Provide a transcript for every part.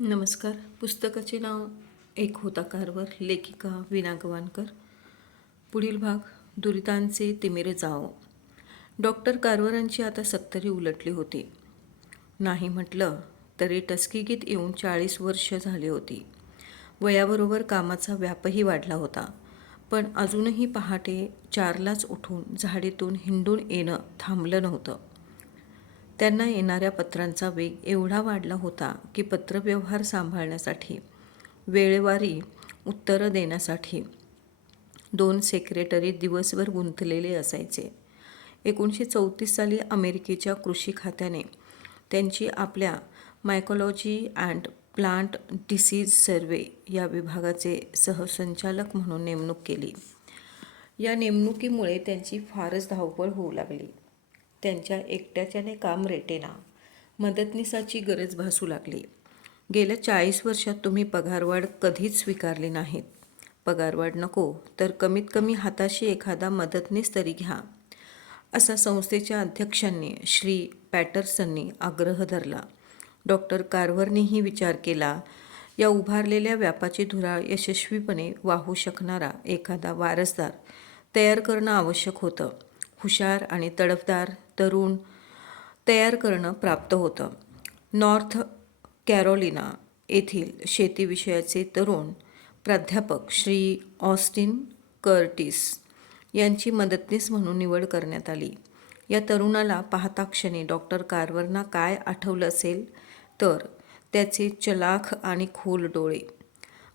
नमस्कार. पुस्तकाचे नाव एक होता कारवर लेखिका विना गवानकर पुढील भाग दुरितांचे तिमिरे जाओ. डॉक्टर कारवरांची आता सत्तरी उलटली होती. नाही म्हटलं तरी टस्किगीत येऊन चाळीस वर्ष झाली होती. वयाबरोबर कामाचा व्यापही वाढला होता. पण अजूनही पहाटे चारलाच उठून झाडीतून हिंडून येणं थांबलं नव्हतं. त्यांना येणाऱ्या पत्रांचा वेग एवढा वाढला होता की पत्रव्यवहार सांभाळण्यासाठी वेळेवारी उत्तरं देण्यासाठी दोन सेक्रेटरी दिवसभर गुंतलेले असायचे. एकोणीसशे चौतीस साली अमेरिकेच्या कृषी खात्याने त्यांची आपल्या mycology and plant disease survey या विभागाचे सहसंचालक म्हणून नेमणूक केली. या नेमणुकीमुळे त्यांची फारच धावपळ होऊ लागली. त्यांच्या एकट्याच्याने काम रेटेना. मदतनीसाची गरज भासू लागली. गेल्या चाळीस वर्षात तुम्ही पगारवाढ कधीच स्वीकारली नाहीत. पगारवाढ नको तर कमीत कमी हाताशी एखादा मदतनीस तरी घ्या. असा संस्थेच्या अध्यक्षांनी श्री पॅटर्सननी आग्रह धरला. डॉक्टर कारवरनीही विचार केला या उभारलेल्या व्यापाची धुरा यशस्वीपणे वाहू शकणारा एखादा वारसदार तयार करणं आवश्यक होतं. हुशार आणि तडफदार तरुण तयार करणं प्राप्त होतं. नॉर्थ कॅरोलिना येथील शेतीविषयाचे तरुण प्राध्यापक श्री ऑस्टिन कर्टिस यांची मदतनीस म्हणून निवड करण्यात आली. या तरुणाला पाहता क्षणी डॉक्टर कारवरना काय आठवलं असेल तर त्याचे चलाख आणि खोल डोळे.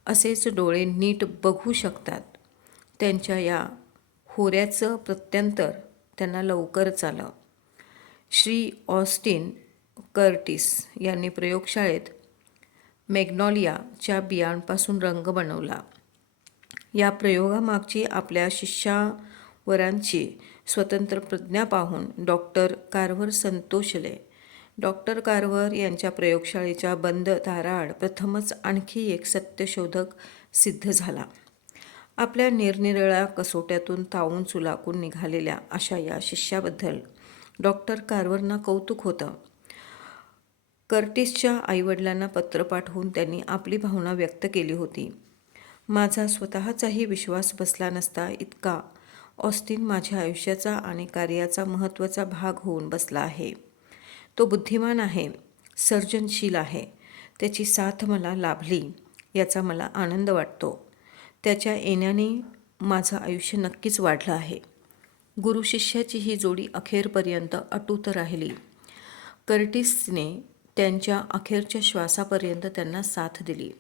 असेच डोळे नीट बघू शकतात. त्यांच्या या होऱ्याचं प्रत्यंतर त्यांना लवकरच आलं श्री ऑस्टिन कर्टिस यांनी प्रयोगशाळेत मॅग्नॉलियाच्या बियांपासून रंग बनवला. या प्रयोगामागची आपल्या शिष्यावरांची स्वतंत्र प्रज्ञा पाहून डॉक्टर कारवर संतोषले डॉक्टर कारवर यांच्या प्रयोगशाळेच्या बंद दाराआड प्रथमच आणखी एक सत्यशोधक सिद्ध झाला. आपल्या निरनिराळ्या कसोट्यातून तावून चुलाकून निघालेल्या अशा या शिष्याबद्दल डॉक्टर कारवरना कौतुक होतं. कर्टिसच्या आईवडिलांना पत्र पाठवून त्यांनी आपली भावना व्यक्त केली होती. माझा स्वतःचाही विश्वास बसला नसता इतका. ऑस्टिन माझ्या आयुष्याचा आणि कार्याचा महत्त्वाचा भाग होऊन बसला आहे. तो बुद्धिमान आहे सर्जनशील आहे. त्याची साथ मला लाभली याचा मला आनंद वाटतो. त्याच्या येण्याने माझं आयुष्य नक्कीच वाढलं आहे. गुरु शिष्याची ही जोडी अखेरपर्यंत अटूट राहिली. कर्टिसने त्यांच्या अखेरच्या श्वासापर्यंत त्यांना साथ दिली.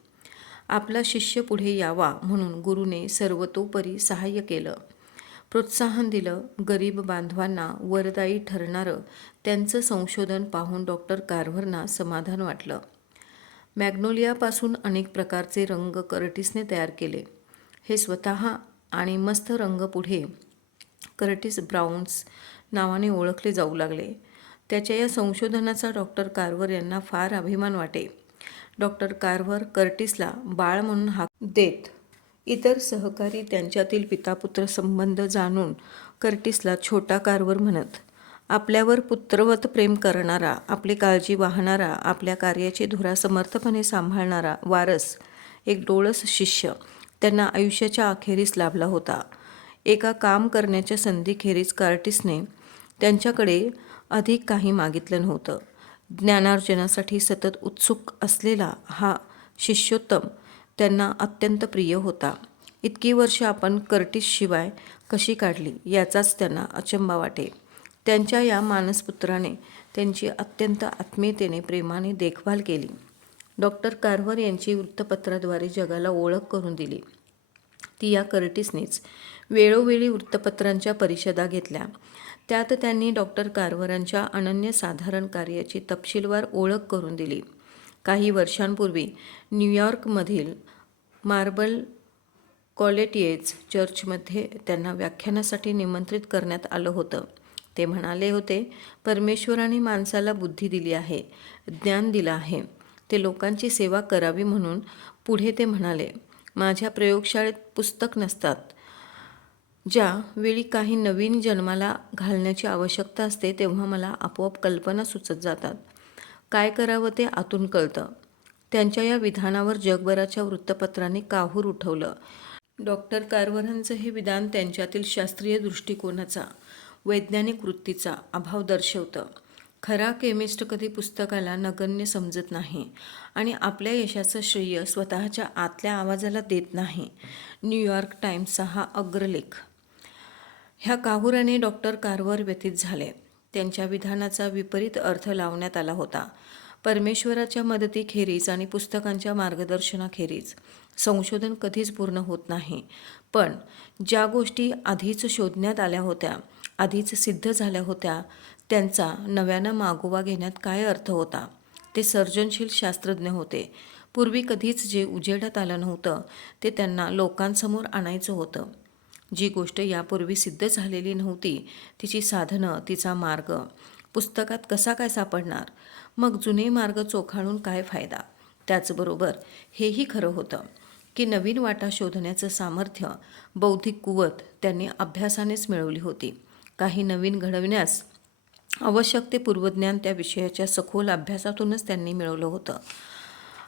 आपला शिष्य पुढे यावा म्हणून गुरुने सर्वतोपरी सहाय्य केलं. प्रोत्साहन दिलं. गरीब बांधवांना वरदायी ठरणारं त्यांचं संशोधन पाहून डॉक्टर कारव्हरना समाधान वाटलं. मॅग्नोलियापासून अनेक प्रकारचे रंग कर्टिसने तयार केले. हे स्वतः आणि मस्त रंग पुढे कर्टिस ब्राउन्स नावाने ओळखले जाऊ लागले. त्याच्या या संशोधनाचा डॉक्टर कारवर यांना फार अभिमान वाटे. डॉक्टर कारवर कर्टिसला बाळ म्हणून हाक देत. इतर सहकारी त्यांच्यातील पितापुत्र संबंध जाणून कर्टिसला छोटा कारवर म्हणत आपल्यावर पुत्रवत प्रेम करणारा आपली काळजी वाहणारा आपल्या कार्याची धुरा समर्थपणे सांभाळणारा वारस एक डोळस शिष्य त्यांना आयुष्याच्या अखेरीस लाभला होता. एका काम करण्याच्या संधीखेरीज कार्टिसने त्यांच्याकडे अधिक काही मागितलं नव्हतं. ज्ञानार्जनासाठी सतत उत्सुक असलेला हा शिष्योत्तम त्यांना अत्यंत प्रिय होता. इतकी वर्ष आपण कर्टिसशिवाय कशी काढली याचाच त्यांना अचंबा वाटे. त्यांच्या या मानसपुत्राने त्यांची अत्यंत आत्मीयतेने प्रेमाने देखभाल केली. डॉक्टर कारवर यांची वृत्तपत्राद्वारे जगाला ओळख करून दिली. ती या कर्टिसनीच. वेळोवेळी वृत्तपत्रांच्या परिषदा घेतल्या. त्यात त्यांनी डॉक्टर कारवरांच्या अनन्यसाधारण कार्याची तपशीलवार ओळख करून दिली. काही वर्षांपूर्वी न्यूयॉर्कमधील मार्बल कॉलेटिएज चर्चमध्ये त्यांना व्याख्यानासाठी निमंत्रित करण्यात आलं होतं. ते म्हणाले होते परमेश्वराने माणसाला बुद्धी दिली आहे ज्ञान दिलं आहे. ते लोकांची सेवा करावी म्हणून पुढे ते म्हणाले. माझ्या प्रयोगशाळेत पुस्तक नसतात. ज्या वेळी काही नवीन जन्माला घालण्याची आवश्यकता असते तेव्हा मला आपोआप कल्पना सुचत जातात. काय करावं ते आतून कळतं. त्यांच्या या विधानावर जगभराच्या वृत्तपत्रांनी काहूर उठवलं. डॉक्टर कारवरांचं हे विधान त्यांच्यातील शास्त्रीय दृष्टिकोनाचा वैज्ञानिक वृत्तीचा अभाव दर्शवतं. खरा केमिस्ट कधी पुस्तकाला नगण्य समजत नाही आणि आपल्या यशाचं श्रेय स्वतःच्या आतल्या आवाजाला देत नाही. न्यूयॉर्क टाइम्सचा हा अग्रलेख. ह्या काहुराने डॉक्टर कारवर व्यतीत झाले. त्यांच्या विधानाचा विपरीत अर्थ लावण्यात आला होता. परमेश्वराच्या मदतीखेरीज आणि पुस्तकांच्या मार्गदर्शनाखेरीज संशोधन कधीच पूर्ण होत नाही. पण ज्या गोष्टी आधीच शोधण्यात आल्या होत्या आधीच सिद्ध झाल्या होत्या त्यांचा नव्यानं मागोवा घेण्यात काय अर्थ होता? ते सर्जनशील शास्त्रज्ञ होते. पूर्वी कधीच जे उजेडात आलं नव्हतं ते त्यांना लोकांसमोर आणायचं होतं. जी गोष्ट यापूर्वी सिद्ध झालेली नव्हती तिची साधनं तिचा मार्ग. पुस्तकात कसा काय सापडणार? मग जुने मार्ग चोखाळून काय फायदा? त्याचबरोबर हेही खरं होतं की नवीन वाटा शोधण्याचं सामर्थ्य बौद्धिक कुवत त्यांनी अभ्यासानेच मिळवली होती. काही नवीन घडविण्यास आवश्यक ते पूर्वज्ञान त्या विषयाच्या सखोल अभ्यासातूनच त्यांनी मिळवलं होतं.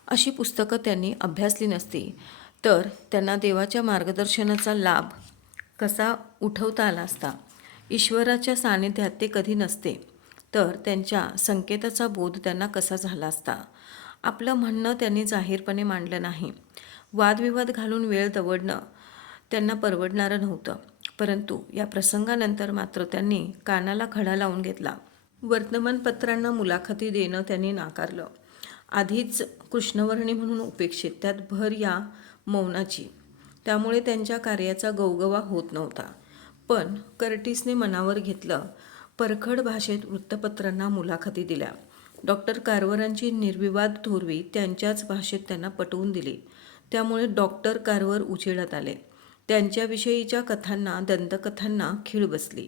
अशी पुस्तकं त्यांनी अभ्यासली नसती तर त्यांना देवाच्या मार्गदर्शनाचा लाभ कसा उठवता आला असता? ईश्वराच्या सानिध्यात ते कधी नसते तर त्यांच्या संकेताचा बोध त्यांना कसा झाला असता? आपलं म्हणणं त्यांनी जाहीरपणे मांडलं नाही. वादविवाद घालून वेळ दवडणं त्यांना परवडणारं नव्हतं. परंतु या प्रसंगानंतर मात्र त्यांनी कानाला खडा लावून घेतला. वर्तमानपत्रांना मुलाखती देणं त्यांनी नाकारलं. आधीच कृष्णवर्णी म्हणून उपेक्षित त्यात भर या मौनाची. त्यामुळे त्यांच्या कार्याचा गवगवा होत नव्हता. पण कर्टिसने मनावर घेतलं परखड भाषेत वृत्तपत्रांना मुलाखती दिल्या. डॉक्टर कारवरांची निर्विवाद थोरवी त्यांच्याच भाषेत त्यांना पटवून दिली. त्यामुळे डॉक्टर कारवर उजेडात आले. त्यांच्याविषयीच्या कथांना दंतकथांना खीळ बसली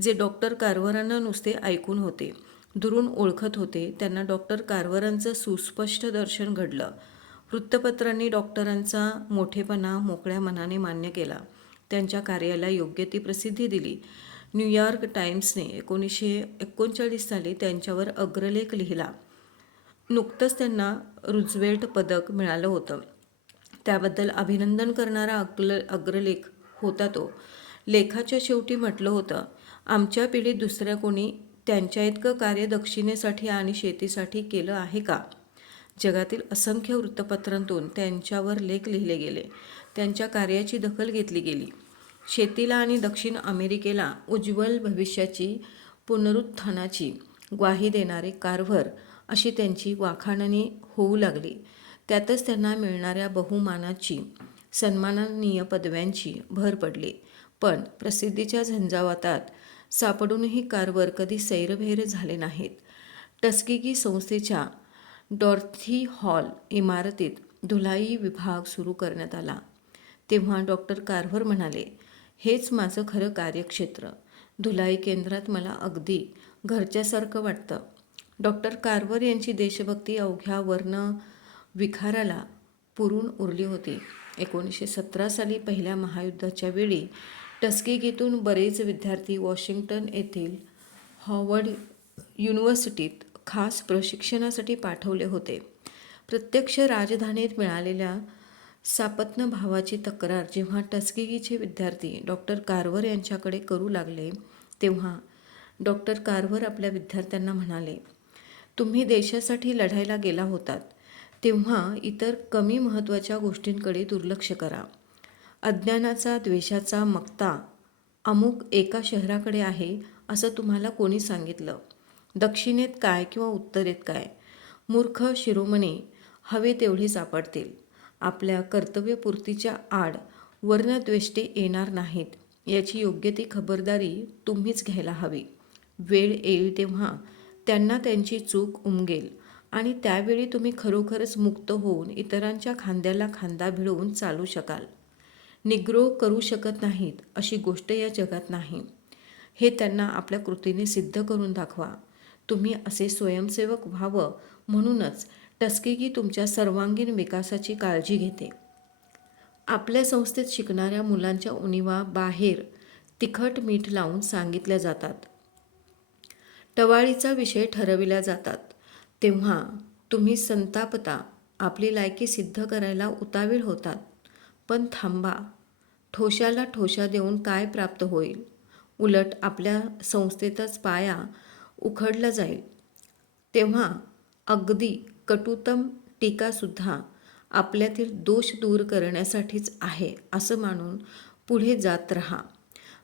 जे डॉक्टर कारवरांना नुसते ऐकून होते. दुरून ओळखत होते त्यांना डॉक्टर कारवरांचं सुस्पष्ट दर्शन घडलं. वृत्तपत्रांनी डॉक्टरांचा मोठेपणा मोकळ्या मनाने मान्य केला. त्यांच्या कार्याला योग्य ती प्रसिद्धी दिली. न्यूयॉर्क टाइम्सने एकोणीसशे एकोणचाळीस साली त्यांच्यावर अग्रलेख लिहिला. नुकतंच त्यांना रुझवेल्ट पदक मिळालं होतं. त्याबद्दल अभिनंदन करणारा अग्र अग्रलेख होता तो. लेखाच्या शेवटी म्हटलं होतं आमच्या पिढीत दुसऱ्या कोणी त्यांच्या इतकं कार्य दक्षिणेसाठी आणि शेतीसाठी केलं आहे का? जगातील असंख्य वृत्तपत्रांतून त्यांच्यावर लेख लिहिले गेले. त्यांच्या कार्याची दखल घेतली गेली. शेतीला आणि दक्षिण अमेरिकेला उज्ज्वल भविष्याची पुनरुत्थानाची ग्वाही देणारे कारभार अशी त्यांची वाखाणणी होऊ लागली. त्यातच त्यांना मिळणाऱ्या बहुमानाची सन्माननीय पदव्यांची भर पडली. पण प्रसिद्धीच्या झंझावातात सापडूनही कारवर कधी सैरभैर झाले नाहीत. टस्किगी संस्थेच्या डॉर्थी हॉल इमारतीत धुलाई विभाग सुरू करण्यात आला. तेव्हा डॉक्टर कारवर म्हणाले हेच माझं खरं कार्यक्षेत्र. धुलाई केंद्रात मला अगदी घरच्यासारखं वाटतं. डॉक्टर कारवर यांची देशभक्ती अवघ्या वर्ण विखाराला पुरून उरली होती. एकोणीसशे सतरा साली पहिल्या महायुद्धाच्या वेळी टस्किगीतून बरेच विद्यार्थी वॉशिंग्टन येथील हॉवर्ड युनिव्हर्सिटीत खास प्रशिक्षणासाठी पाठवले होते. प्रत्यक्ष राजधानीत मिळालेल्या सापत्न भावाची तक्रार जेव्हा टस्किगीचे विद्यार्थी डॉक्टर कारवर यांच्याकडे करू लागले तेव्हा डॉक्टर कारवर आपल्या विद्यार्थ्यांना म्हणाले तुम्ही देशासाठी लढायला गेला होतात. तेव्हा इतर कमी महत्त्वाच्या गोष्टींकडे दुर्लक्ष करा. अज्ञानाचा द्वेषाचा मक्ता अमुक एका शहराकडे आहे असं तुम्हाला कोणी सांगितलं? दक्षिणेत काय किंवा उत्तरेत काय? मूर्ख शिरोमणी हवे तेवढी सापडतील. आपल्या कर्तव्यपूर्तीच्या आड वर्णद्वेष्टे येणार नाहीत. याची योग्य ती खबरदारी तुम्हीच घ्यायला हवी. वेळ येईल तेव्हा त्यांना त्यांची चूक उमगेल. आणि त्यावेळी तुम्ही खरोखरच मुक्त होऊन इतरांच्या खांद्याला खांदा भिडवून चालू शकाल. निग्रो करू शकत नाहीत अशी गोष्ट या जगात नाही. हे त्यांना आपल्या कृतीने सिद्ध करून दाखवा. तुम्ही असे स्वयंसेवक व्हावं म्हणूनच टस्किगी तुमच्या सर्वांगीण विकासाची काळजी घेते. आपल्या संस्थेत शिकणाऱ्या मुलांच्या उणीवा बाहेर तिखट मीठ लावून सांगितल्या जातात. टवाळीचा विषय ठरविल्या जातात. तेव्हा तुम्ही संतापता आपली लायकी सिद्ध करायला उतावीळ होतात. पण थांबा ठोशाला ठोशा देऊन काय प्राप्त होईल? उलट आपल्या संस्थेतच पाया उखडला जाईल. तेव्हा अगदी कटुतम टीकासुद्धा आपल्यातील दोष दूर करण्यासाठीच आहे असं मानून पुढे जात राहा.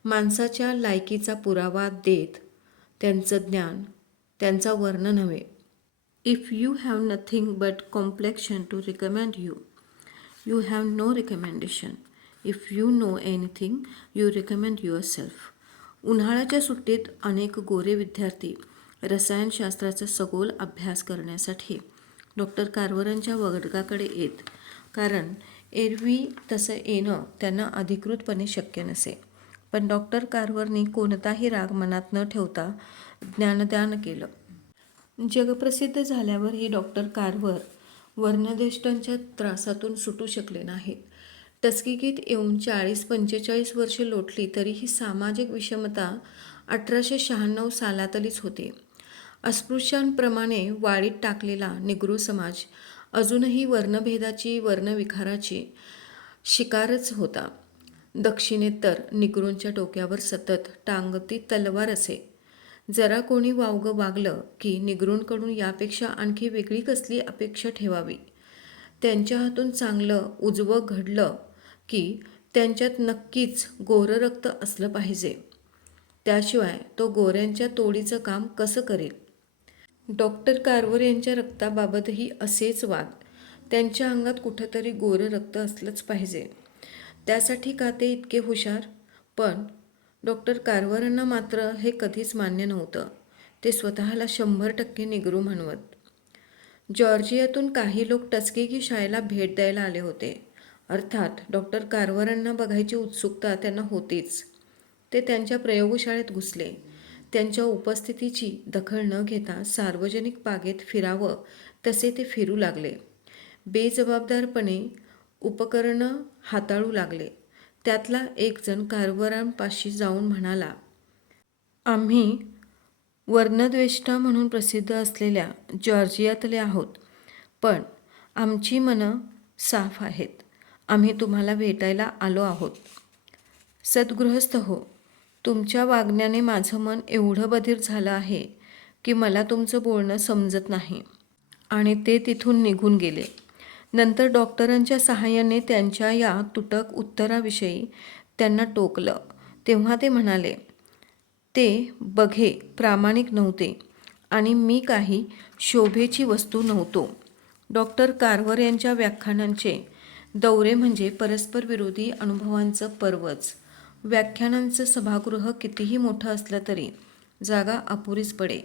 माणसाच्या लायकीचा पुरावा देत त्यांचं ज्ञान त्यांचा वर्ण नव्हे. If you have nothing but complexion to recommend you you have no recommendation if you know anything, you recommend yourself. Self उन्हाळ्याच्या सुट्टीत अनेक गोरे विद्यार्थी रसायनशास्त्राचा सखोल अभ्यास करण्यासाठी डॉक्टर कारवरांच्या वर्गाकडे येत कारण एरवी तसं येणं त्यांना अधिकृतपणे शक्य नसे. पण डॉक्टर कारवरनी कोणताही राग मनात न ठेवता ज्ञानदान केलं. जगप्रसिद्ध झाल्यावर हे डॉक्टर कारवर वर्णदेष्टांच्या त्रासातून सुटू शकले नाहीत. टस्किकीत येऊन चाळीस पंचेचाळीस वर्षे लोटली तरी ही सामाजिक विषमता अठराशे शहाण्णव सालातलीच होती. अस्पृश्यांप्रमाणे वाळीत टाकलेला निग्रो समाज अजूनही वर्णभेदाची वर्णविखाराची शिकारच होता. दक्षिणेत तर निग्रोंच्या डोक्यावर सतत टांगती तलवार असे जरा कोणी वावगं वागलं की निगरूंकडून यापेक्षा आणखी वेगळी कसली अपेक्षा ठेवावी? त्यांच्या हातून चांगलं उजवं घडलं की त्यांच्यात नक्कीच गोरं रक्त असलं पाहिजे. त्याशिवाय तो गोऱ्यांच्या तोडीचं काम कसं करेल? डॉक्टर कारवर यांच्या रक्ताबाबतही असेच वाद. त्यांच्या अंगात कुठंतरी गोरं रक्त असलंच पाहिजे. त्यासाठी का ते इतके हुशार? पण डॉक्टर कारवारांना मात्र हे कधीच मान्य नव्हतं. ते स्वतःला शंभर टक्के निगरू म्हणवत. जॉर्जियातून काही लोक टस्केगी शाळेला भेट द्यायला आले होते. अर्थात डॉक्टर कारवारांना बघायची उत्सुकता त्यांना होतीच. ते त्यांच्या प्रयोगशाळेत घुसले. त्यांच्या उपस्थितीची दखल न घेता सार्वजनिक बागेत फिरावं तसे ते फिरू लागले. बेजबाबदारपणे उपकरणं हाताळू लागले. त्यातला एकजण कारवारांपाशी जाऊन म्हणाला आम्ही वर्णद्वेष्टा म्हणून प्रसिद्ध असलेल्या जॉर्जियातले आहोत पण आमची मनं साफ आहेत. आम्ही तुम्हाला भेटायला आलो आहोत. सद्गृहस्थ हो तुमच्या वागण्याने माझं मन एवढं बधीर झालं आहे की मला तुमचं बोलणं समजत नाही. आणि ते तिथून निघून गेले. नंतर डॉक्टरांच्या सहाय्याने त्यांच्या या तुटक उत्तराविषयी त्यांना टोकलं. तेव्हा ते म्हणाले ते बघे प्रामाणिक नव्हते आणि मी काही शोभेची वस्तू नव्हतो डॉक्टर कारवर यांच्या व्याख्यानांचे दौरे म्हणजे परस्पर विरोधी अनुभवांचं पर्वच. व्याख्यानांचं सभागृह कितीही मोठं असलं तरी जागा अपुरीच पडे.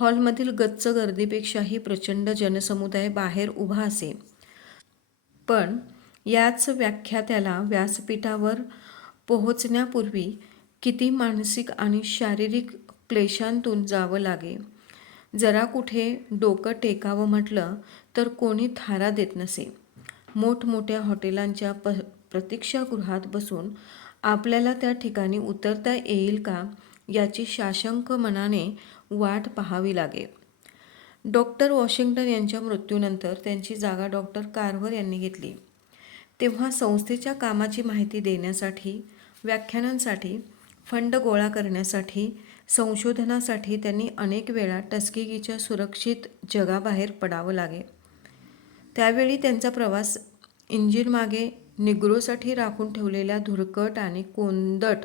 हॉलमधील गच्च गर्दीपेक्षाही प्रचंड जनसमुदाय बाहेर उभा असे. पण याच व्याख्यात्याला व्यासपीठावर पोहोचण्यापूर्वी किती मानसिक आणि शारीरिक क्लेशांतून जावं लागे. जरा कुठे डोकं टेकावं म्हटलं तर कोणी थारा देत नसे. मोठमोठ्या हॉटेलांच्या प प्रतीक्षागृहात बसून आपल्याला त्या ठिकाणी उतरता येईल का याची शाशंक मनाने वाट पाहावी लागे. डॉक्टर वॉशिंग्टन यांच्या मृत्यूनंतर त्यांची जागा डॉक्टर कारवर यांनी घेतली. तेव्हा संस्थेच्या कामाची माहिती देण्यासाठी व्याख्यानांसाठी फंड गोळा करण्यासाठी संशोधनासाठी त्यांनी अनेक वेळा टस्किगीच्या सुरक्षित जगाबाहेर पडावं लागे. त्यावेळी त्यांचा प्रवास इंजिनमागे निग्रोसाठी राखून ठेवलेल्या धुरकट आणि कोंदट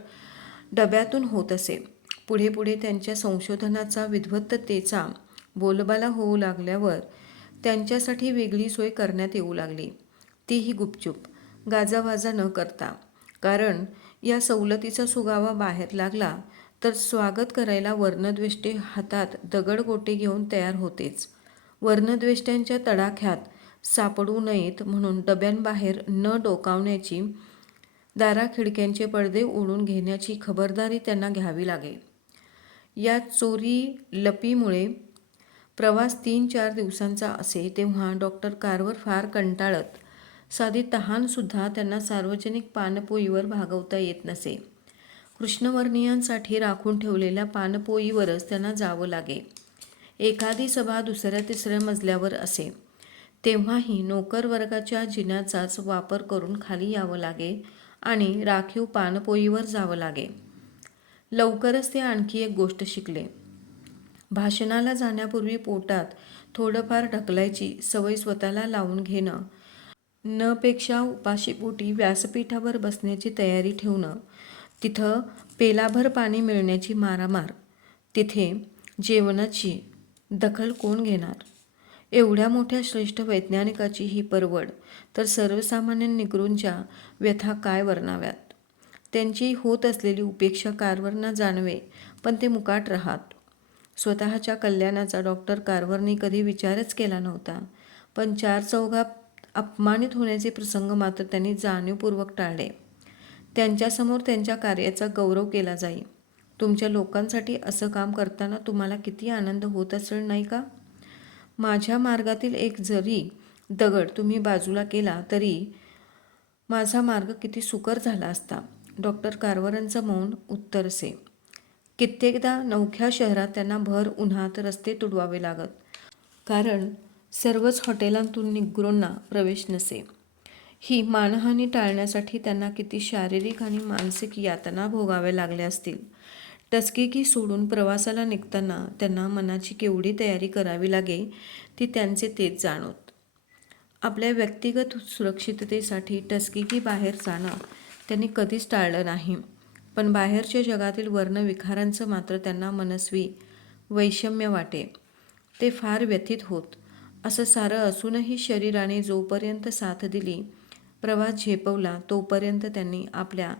डब्यातून होत असे. पुढे पुढे त्यांच्या संशोधनाचा विध्वत्ततेचा बोलबाला होऊ लागल्यावर त्यांच्यासाठी वेगळी सोय करण्यात येऊ लागली. तीही गुपचूप. गाजावाजा न करता. कारण या सवलतीचा सुगावा बाहेर लागला तर स्वागत करायला वर्णद्वेष्टे हातात दगडगोटे घेऊन तयार होतेच. वर्णद्वेष्ट्यांच्या तडाख्यात सापडू नयेत म्हणून डब्यांबाहेर न डोकावण्याची दारा खिडक्यांचे पडदे ओढून घेण्याची खबरदारी त्यांना घ्यावी लागे. या चोरी लपीमुळे प्रवास तीन चार दिवसांचा असे तेव्हा डॉक्टर कारवर फार कंटाळत साधी तहानसुद्धा त्यांना सार्वजनिक पानपोईवर भागवता येत नसे. कृष्णवर्णीयांसाठी राखून ठेवलेल्या पानपोईवरच त्यांना जावं लागे. एखादी सभा दुसऱ्या तिसऱ्या मजल्यावर असे. तेव्हाही नोकरवर्गाच्या जिन्याचाच वापर करून खाली यावं लागे आणि राखीव पानपोईवर जावं लागे. लवकरच ते आणखी एक गोष्ट शिकले. भाषणाला जाण्यापूर्वी पोटात थोडंफार ढकलायची सवय स्वतःला लावून घेणं. नपेक्षा उपाशीपोटी व्यासपीठावर बसण्याची तयारी ठेवणं. तिथं पेलाभर पाणी मिळण्याची मारामार. तिथे जेवणाची दखल कोण घेणार? एवढ्या मोठ्या श्रेष्ठ वैज्ञानिकाची ही परवड तर सर्वसामान्य निगरूंच्या व्यथा काय वर्णाव्यात? त्यांची होत असलेली उपेक्षा कारवर ना जाणवे पण ते मुकाट राहत. स्वतःच्या कल्याणाचा डॉक्टर कारवरनी कधी विचारच केला नव्हता. पण चार चौघात अपमानित होण्याचे प्रसंग मात्र त्यांनी जाणीवपूर्वक टाळले. त्यांच्यासमोर त्यांच्या कार्याचा गौरव केला जाई. तुमच्या लोकांसाठी असं काम करताना तुम्हाला किती आनंद होत असेल नाही का? माझ्या मार्गातील एक जरी दगड तुम्ही बाजूला केला तरी माझा मार्ग किती सुकर झाला असता. डॉक्टर कारवरांचं मौन उत्तर असे कित्येकदा नवख्या शहरात त्यांना भर उन्हात रस्ते तुडवावे लागत. कारण सर्वच हॉटेलांतून निग्रोंना प्रवेश नसे. ही मानहानी टाळण्यासाठी त्यांना किती शारीरिक आणि मानसिक यातना भोगाव्या लागल्या असतील. टसकिकी सोडून प्रवासाला निघताना त्यांना मनाची केवढी तयारी करावी लागे ती त्यांचे तेच जाणवत आपल्या व्यक्तिगत सुरक्षिततेसाठी टसकिकी बाहेर जाणं त्यांनी कधीच टाळलं नाही. पण बाहेरच्या जगातील वर्णविखारांचं मात्र त्यांना मनस्वी वैषम्य वाटे. ते फार व्यथित होत. असं सारं असूनही शरीराने जोपर्यंत साथ दिली प्रवास झेपवला तोपर्यंत त्यांनी आपल्या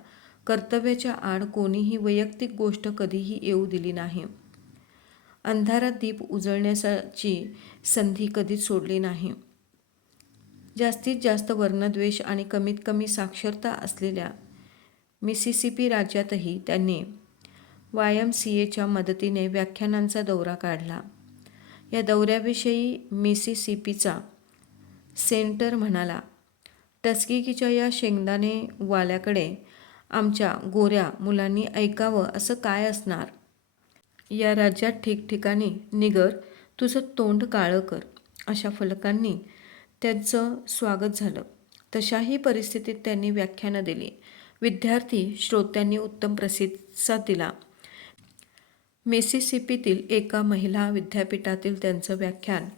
कर्तव्याच्या आड कोणीही वैयक्तिक गोष्ट कधीही येऊ दिली नाही. अंधारात दीप उजळण्याची संधी कधीच सोडली नाही. जास्तीत जास्त वर्णद्वेष आणि कमीत कमी साक्षरता असलेल्या मिसिसिपी राज्यातही त्यांनी वाय एम सी एच्या मदतीने व्याख्यानांचा दौरा काढला. या दौऱ्याविषयी मिसिसिपीचा सेंटर म्हणाला टस्किकीच्या या शेंगदाणे वाल्याकडे आमच्या गोऱ्या मुलांनी ऐकावं असं काय असणार? या राज्यात ठिकठिकाणी निगर तुझं तोंड काळं कर अशा फलकांनी त्यांचं स्वागत झालं. तशाही परिस्थितीत त्यांनी व्याख्यानं दिली. विद्यार्थी श्रोत्यांनी उत्तम प्रतिसाद दिला. मेसिसिपीतील एका महिला विद्यापीठातील त्यांचं व्याख्यान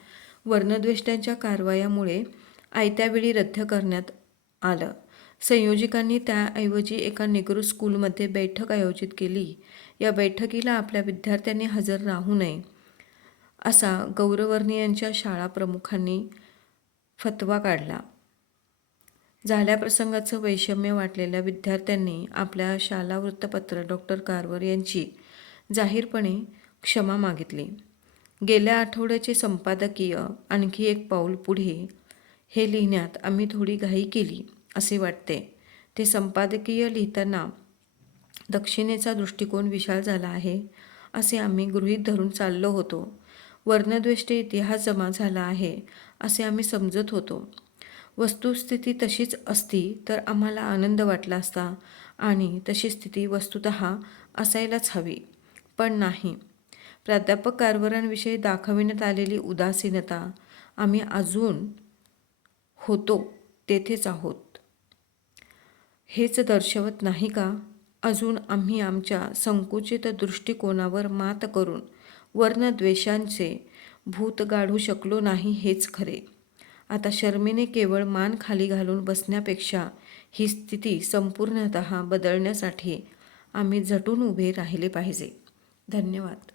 वर्णद्वेष्ट्यांच्या कारवायामुळे आयत्यावेळी रद्द करण्यात आलं. संयोजकांनी त्याऐवजी एका नेहरू स्कूलमध्ये बैठक आयोजित केली. या बैठकीला आपल्या विद्यार्थ्यांनी हजर राहू नये असा गौरवर्णीयांच्या शाळा प्रमुखांनी फतवा काढला. झाल्या प्रसंगाचं वैषम्य वाटलेल्या विद्यार्थ्यांनी आपल्या शाला वृत्तपत्र डॉक्टर कारवर यांची जाहीरपणे क्षमा मागितली. गेल्या आठवड्याचे संपादकीय आणखी एक पाऊल पुढे हे लिहिण्यात आम्ही थोडी घाई केली असे वाटते. ते संपादकीय लिहिताना दक्षिणेचा दृष्टिकोन विशाल झाला आहे असे आम्ही गृहीत धरून चाललो होतो. वर्णद्वेष्ट इतिहास जमा झाला आहे असे आम्ही समजत होतो. वस्तुस्थिती तशीच असती तर आम्हाला आनंद वाटला असता आणि तशी स्थिती वस्तुत असायलाच हवी. पण नाही. प्राध्यापक कारभारांविषयी दाखविण्यात आलेली उदासीनता आम्ही अजून होतो तेथेच आहोत. हेच दर्शवत नाही का? अजून आम्ही आमच्या संकुचित दृष्टिकोनावर मात करून वर्णद्वेषांचे भूत गाढू शकलो नाही हेच खरे. आता शर्मीने केवळ मान खाली घालून बसण्यापेक्षा ही स्थिती संपूर्णत बदलण्यासाठी आम्ही झटून उभे राहिले पाहिजे. धन्यवाद.